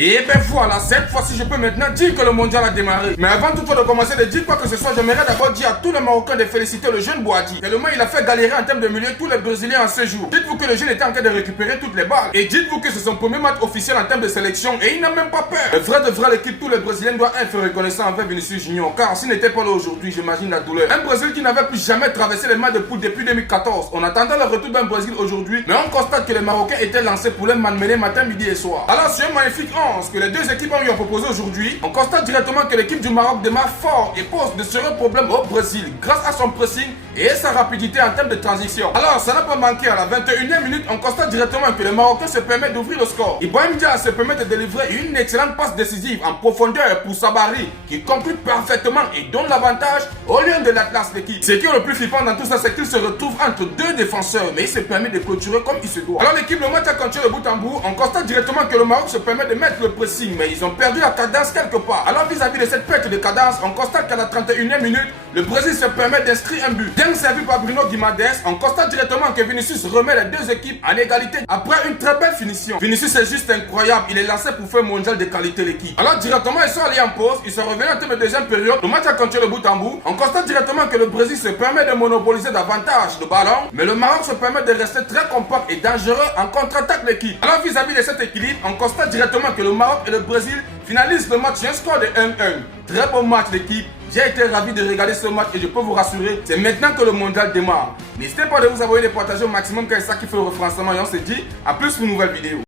Et ben voilà, cette fois-ci je peux maintenant dire que le mondial a démarré. Mais avant toutefois de commencer de dire quoi que ce soit, j'aimerais d'abord dire à tous les Marocains de féliciter le jeune Boadi. Tellement il a fait galérer en termes de milieu tous les Brésiliens en ce jour. Dites-vous que le jeune était en train de récupérer toutes les balles. Et dites-vous que c'est son premier match officiel en termes de sélection et il n'a même pas peur. Le vrai de vrai, l'équipe, tous les Brésiliens doivent être reconnaissants envers Vinicius Junior. Car s'il n'était pas là aujourd'hui, j'imagine la douleur. Un Brésil qui n'avait plus jamais traversé les matchs de poule depuis 2014. On attendait le retour d'un Brésil aujourd'hui, mais on constate que les Marocains étaient lancés pour les malmener matin, midi et soir. Alors sur un magnifique 11 que les deux équipes ont eu à proposer aujourd'hui, on constate directement que l'équipe du Maroc démarre fort et pose de sérieux problèmes au Brésil grâce à son pressing et sa rapidité en termes de transition. Alors ça n'a pas manqué, à la 21e minute, on constate directement que les Marocains se permettent d'ouvrir le score. Ibrahim Dia se permet de délivrer une excellente passe décisive en profondeur pour Sabari qui conclut parfaitement et donne l'avantage au lion de l'Atlas d'équipe. Ce qui est le plus flippant dans tout ça, c'est qu'il se retrouve entre deux défenseurs, mais il se permet de clôturer comme il se doit. Alors l'équipe, le match a continué de bout en bout, on constate directement que le Maroc se permet de mettre le pressing, mais ils ont perdu la cadence quelque part. Alors vis-à-vis de cette perte de cadence, on constate qu'à la 31e minute, le Brésil se permet d'inscrire un but. Bien servi par Bruno Guimaraes, on constate directement que Vinicius remet les deux équipes en égalité après une très belle finition. Vinicius est juste incroyable, il est lancé pour faire mondial de qualité l'équipe. Alors directement ils sont allés en pause, ils sont revenus en termes de deuxième période, le match a continué de bout en bout. On constate directement que le Brésil se permet de monopoliser davantage le ballon, mais le Maroc se permet de rester très compact et dangereux en contre-attaque l'équipe. Alors vis-à-vis de cet équilibre, on constate directement que le Maroc et le Brésil finalisent le match sur un score de 1-1. Très bon match l'équipe. J'ai été ravi de regarder ce match et je peux vous rassurer, c'est maintenant que le mondial démarre. N'hésitez pas de vous abonner et de partager au maximum car c'est ça qui fait le référencement et on se dit à plus pour une nouvelle vidéo.